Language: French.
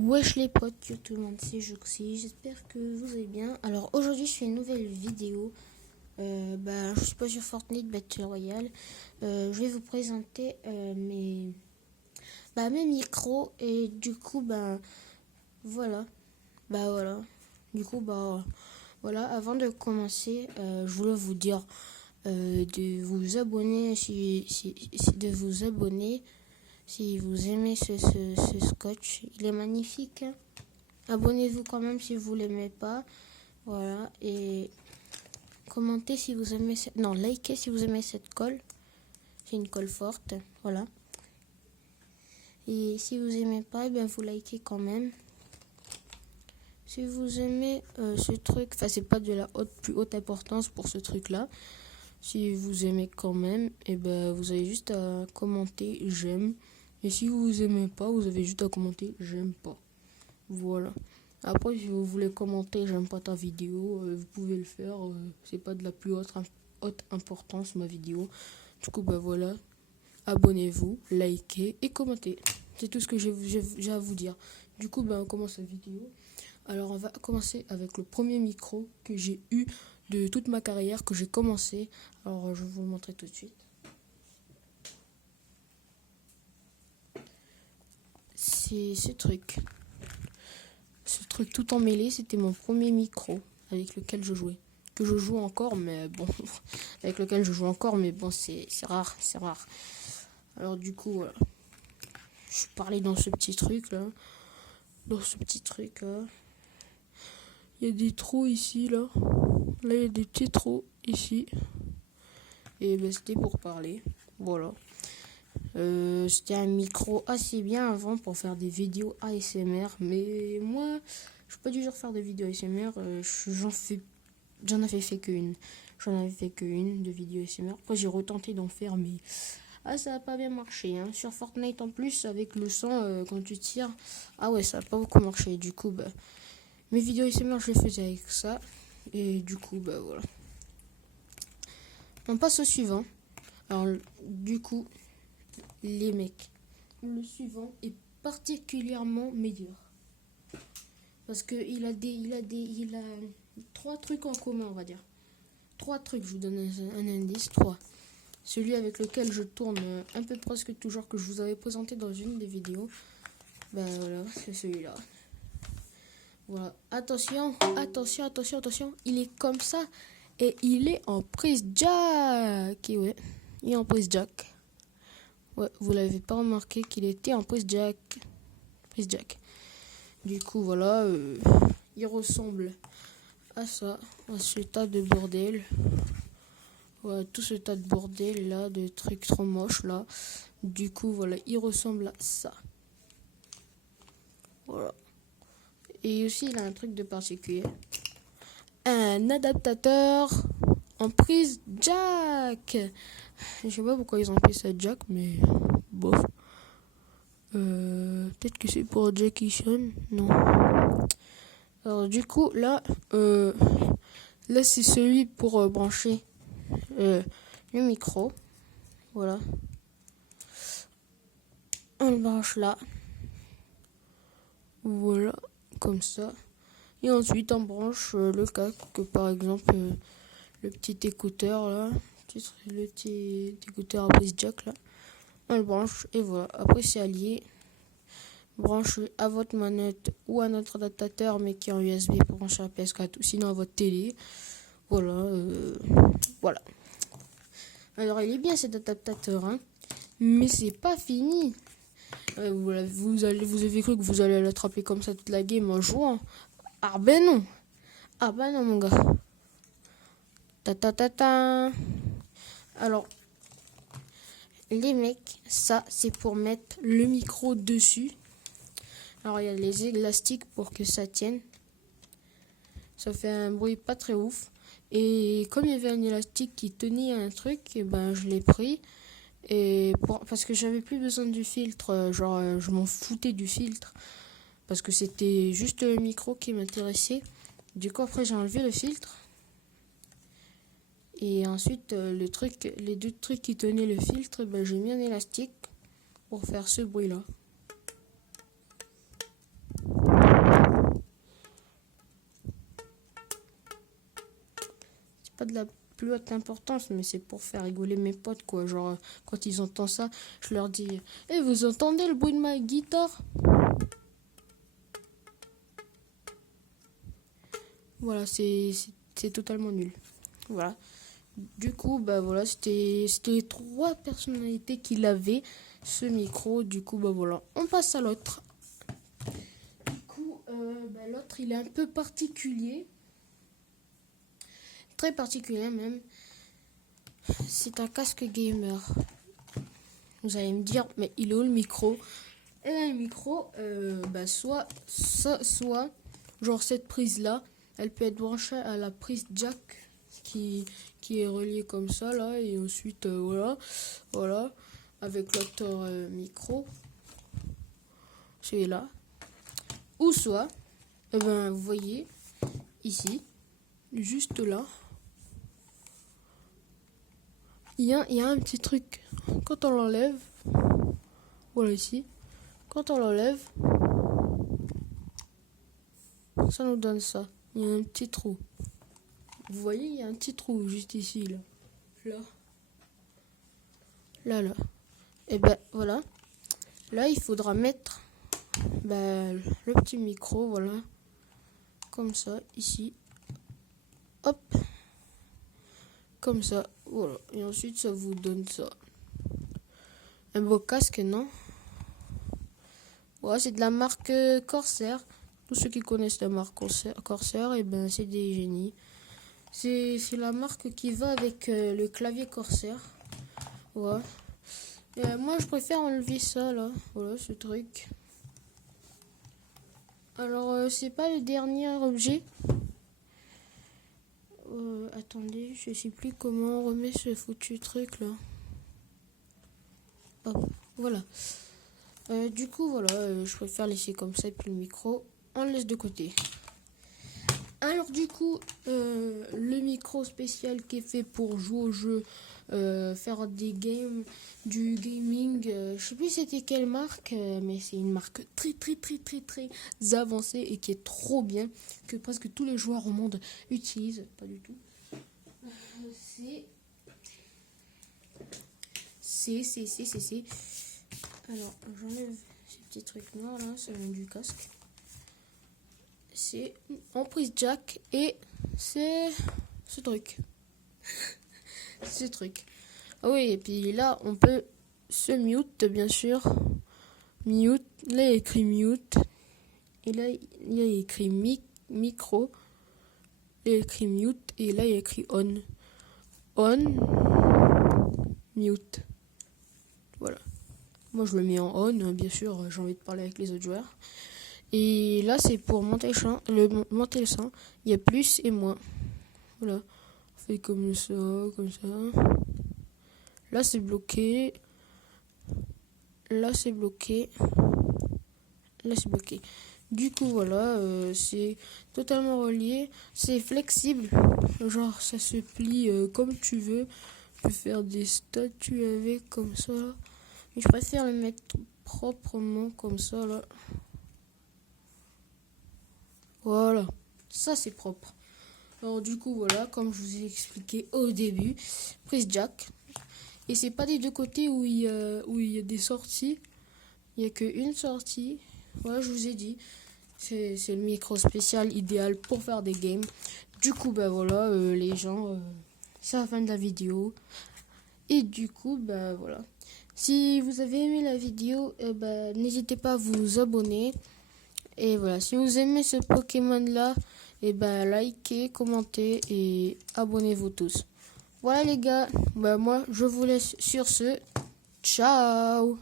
Wesh les potes, yo tout le monde, c'est Juxi, j'espère que vous allez bien. Alors aujourd'hui je fais une nouvelle vidéo, je suis pas sur Fortnite Battle Royale. Je vais vous présenter mes micros et du coup voilà, voilà. Du coup voilà, avant de commencer, je voulais vous dire de vous abonner de vous abonner. Si vous aimez ce scotch, il est magnifique. Hein. Abonnez-vous quand même si vous l'aimez pas. Voilà. Et commentez si vous aimez likez si vous aimez cette colle. C'est une colle forte. Voilà. Et si vous aimez pas, eh bien vous likez quand même. Si vous aimez ce truc, enfin c'est pas de la plus haute importance pour ce truc là. Si vous aimez quand même, eh ben vous avez juste à commenter j'aime. Et si vous aimez pas, vous avez juste à commenter j'aime pas. Voilà. Après, si vous voulez commenter j'aime pas ta vidéo, vous pouvez le faire. C'est pas de la plus haute importance ma vidéo. Du coup, voilà. Abonnez-vous, likez et commentez. C'est tout ce que j'ai à vous dire. Du coup, on commence la vidéo. Alors, on va commencer avec le premier micro que j'ai eu de toute ma carrière, que j'ai commencé. Alors, je vais vous le montrer tout de suite. C'est ce truc tout emmêlé, c'était mon premier micro avec lequel je jouais, que je joue encore, mais bon, avec lequel je joue encore, mais bon, c'est rare. Alors du coup, voilà. Je parlais dans ce petit truc là, il y a des trous ici là, il y a des petits trous ici, et c'était pour parler, voilà. C'était un micro assez bien avant pour faire des vidéos ASMR, mais moi je suis pas du genre faire des vidéos ASMR. J'en avais fait qu'une de vidéos ASMR. Après j'ai retenté d'en faire, mais ça a pas bien marché hein. Sur Fortnite en plus avec le son quand tu tires, ça a pas beaucoup marché. Du coup mes vidéos ASMR je les faisais avec ça, et du coup voilà. On passe au suivant. Alors du coup les mecs, le suivant est particulièrement meilleur parce que il a trois trucs en commun, on va dire. Trois trucs, je vous donne un indice. Trois. Celui avec lequel je tourne un peu presque toujours, que je vous avais présenté dans une des vidéos, voilà, c'est celui-là. Voilà, attention, il est comme ça et il est en prise jack. Et ouais, il est en prise jack. Ouais, vous l'avez pas remarqué qu'il était en prise jack. Du coup, voilà, il ressemble à ça, à ce tas de bordel. Voilà, tout ce tas de bordel là, de trucs trop moches là. Du coup, voilà, il ressemble à ça. Voilà. Et aussi, il a un truc de particulier. Un adaptateur en prise jack. Je sais pas pourquoi ils ont appelé ça jack, mais bof. Peut-être que c'est pour Jackie Chan, non. Alors du coup là c'est celui pour brancher le micro. Voilà. On le branche là. Voilà, comme ça. Et ensuite on branche le casque, par exemple le petit écouteur là, le petit écouteur à prise jack là. On le branche et voilà. Après c'est allié. Branchez à votre manette ou à notre adaptateur, mais qui est en USB pour brancher à PS4 ou sinon à votre télé. Voilà. Voilà. Alors il est bien cet adaptateur, hein, mais c'est pas fini. Vous avez cru que vous allez l'attraper comme ça toute la game en jouant. Ah ben non mon gars. Ta. Alors les mecs, ça c'est pour mettre le micro dessus. Alors il y a les élastiques pour que ça tienne. Ça fait un bruit pas très ouf. Et comme il y avait un élastique qui tenait un truc, je l'ai pris. Et parce que j'avais plus besoin du filtre. Je m'en foutais du filtre. Parce que c'était juste le micro qui m'intéressait. Du coup après j'ai enlevé le filtre. Et ensuite les deux trucs qui tenaient le filtre, j'ai mis un élastique pour faire ce bruit là. de la plus haute importance, mais c'est pour faire rigoler mes potes, quoi. Genre, quand ils entendent ça, je leur dis, eh, vous entendez le bruit de ma guitare? Voilà, c'est totalement nul. Voilà. Du coup, bah voilà, c'était les 3 personnalités qu'il avait, ce micro. Du coup, bah voilà, on passe à l'autre. Du coup, l'autre, il est un peu particulier. Très particulier même. C'est un casque gamer. Vous allez me dire, mais il est où le micro? Et le micro, soit, genre cette prise-là, elle peut être branchée à la prise jack qui est reliée comme ça, là, et ensuite, voilà, avec l'autre micro, celui-là. Ou soit, vous voyez, ici, juste là, il y a un petit truc. Quand on l'enlève, voilà ici, quand on l'enlève, ça nous donne ça. Il y a un petit trou. Vous voyez, il y a un petit trou juste ici, là. Et ben voilà. Là, il faudra mettre le petit micro, voilà, comme ça, ici. Hop, comme ça, voilà. Et ensuite, ça vous donne ça. Un beau casque, non? Ouais, c'est de la marque Corsair. Tous ceux qui connaissent la marque Corsair, et ben c'est des génies. C'est la marque qui va avec le clavier Corsair. Ouais. Moi, je préfère enlever ça, là. Voilà, ce truc. Alors, c'est pas le dernier objet. Attendez, je sais plus comment on remet ce foutu truc, là. Hop, voilà. Du coup, voilà, je préfère laisser comme ça, et puis le micro, on le laisse de côté. Alors du coup, le micro spécial qui est fait pour jouer au jeu, faire du gaming, je sais plus c'était quelle marque, mais c'est une marque très avancée et qui est trop bien, que presque tous les joueurs au monde utilisent, pas du tout. C'est. Alors j'enlève ces petits trucs noirs là, ça vient du casque. C'est en prise jack et c'est ce truc. Ah oui, et puis là, on peut se mute, bien sûr. Mute, là, il y a écrit mute. Et là, il y a écrit micro. Là, il y a écrit mute. Et là, il y a écrit on. On, mute. Voilà. Moi, je le mets en on, bien sûr. J'ai envie de parler avec les autres joueurs. Et là, c'est pour monter le son. Il y a plus et moins. Voilà. On fait comme ça, comme ça. Là, c'est bloqué. Là, c'est bloqué. Là, c'est bloqué. Du coup, voilà, c'est totalement relié. C'est flexible. Genre, ça se plie comme tu veux. Tu peux faire des statues avec, comme ça. Mais je préfère le mettre proprement, comme ça, là. Voilà, ça c'est propre. Alors du coup voilà, comme je vous ai expliqué au début, prise jack. Et c'est pas des deux côtés où il y a des sorties. Il n'y a qu'une sortie. Voilà, je vous ai dit. C'est le micro spécial idéal pour faire des games. Du coup, voilà, les gens, c'est la fin de la vidéo. Et du coup, voilà. Si vous avez aimé la vidéo, n'hésitez pas à vous abonner. Et voilà, si vous aimez ce Pokémon-là, likez, commentez et abonnez-vous tous. Voilà les gars, moi je vous laisse sur ce. Ciao!